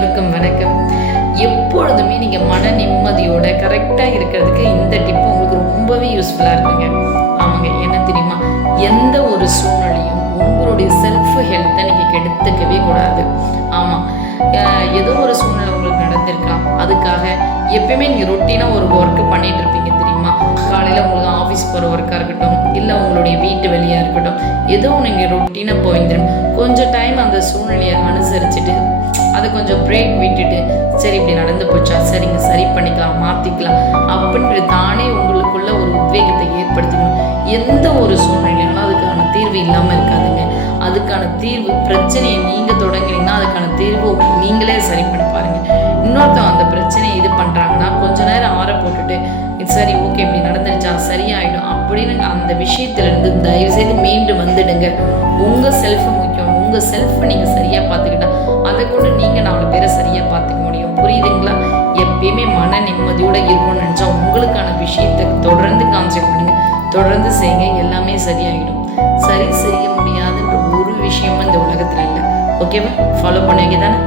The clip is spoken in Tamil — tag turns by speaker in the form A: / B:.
A: அனைவருக்கும் வணக்கம். எப்பொழுதுமே நீங்கள் மன நிம்மதியோட கரெக்டாக இருக்கிறதுக்கு இந்த டிப் உங்களுக்கு ரொம்பவே யூஸ்ஃபுல்லாக இருக்குங்க. ஆமாங்க என்ன தெரியுமா? எந்த ஒரு சூழ்நிலையும் உங்களுடைய செல்ஃப் ஹெல்த்தை நீங்கள் கெடுத்துக்கவே கூடாது. ஆமாம் ஏதோ ஒரு சூழ்நிலை உங்களுக்கு நடந்திருக்கலாம் அதுக்காக எப்பயுமே நீங்கள் ரொட்டீனாக ஒரு ஒர்க்கு பண்ணிட்டு இருப்பீங்க தெரியுமா? காலையில் உங்களுக்கு ஆஃபீஸ் போகிற ஒர்க்காக இருக்கட்டும் இல்லை உங்களுடைய வீட்டு வெளியே இருக்கட்டும் ஏதோ நீங்கள் ரொட்டீனாக போவீங்க கொஞ்சம் டைம் அந்த சூழ்நிலையை அனுசரிச்சுட்டு அதை கொஞ்சம் பிரேக் விட்டுட்டு சரி இப்படி நடந்து போச்சா? சரிங்க சரி பண்ணிக்கலாம் மாற்றிக்கலாம் அப்படின்ற தானே உங்களுக்குள்ள ஒரு உத்வேகத்தை ஏற்படுத்திக்கணும். எந்த ஒரு சூழ்நிலையாலும் அதுக்கான தீர்வு இல்லாமல் இருக்காதுங்க. அதுக்கான தீர்வு பிரச்சனையை நீங்கள் தொடங்கினீங்கன்னா அதுக்கான தீர்வு நீங்களே சரி பண்ணி பாருங்க. இன்னொருத்தவங்க அந்த பிரச்சனையை இது பண்ணுறாங்கன்னா கொஞ்ச நேரம் ஆற போட்டுட்டு சரி ஓகே இப்படி நடந்துருச்சா? சரியாயிடும். அப்படின்னு அந்த விஷயத்திலிருந்து தயவு செய்து மீண்டு வந்துடுங்க. உங்கள் செல்ஃப் முக்கியம். உங்கள் செல்ஃப் நீங்கள் சரியாக பார்த்துக்கிட்டா அதை கொண்டு நீங்கள் நாலு பேரை சரியாக பார்த்துக்க முடியும். புரியுதுங்களா? எப்பயுமே மன நிம்மதியோடு இருக்கணும்னு நினச்சா உங்களுக்கான விஷயத்தை தொடர்ந்து கான்செப்ட் பண்ணுங்க தொடர்ந்து செய்யுங்க. எல்லாமே சரியாகிடும் சரி செய்ய முடியாதுன்ற ஒரு விஷயமும் இந்த உலகத்தில் இல்லை. ஓகேவா ஃபாலோ பண்ணுவீங்க தானே?